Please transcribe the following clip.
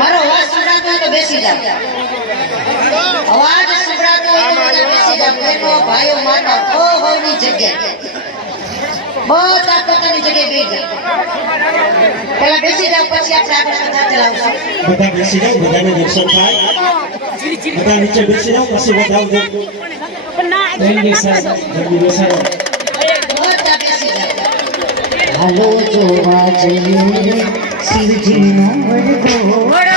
મારો અવાજ સંભળાતો હોય તો બેસી જાવ. અવાજ સંભળાતો હોય તો બેસી જાવ. બહેનો ભાઈઓ માતા હોની જગ્યાએ બધા પોતાની જગ્યાએ બેસી જાવ. પેલા બેસી જાવ, પછી આપણે આગળ કથા ચલાવશું. બધા બેસી જાવ, બધાને દર્શન થાય. બધા નીચે બેસી જાવ, પછી બધા બધા બેસી જાવ. હાલો જોવા જઈએ શિવજીનો વરઘોડો.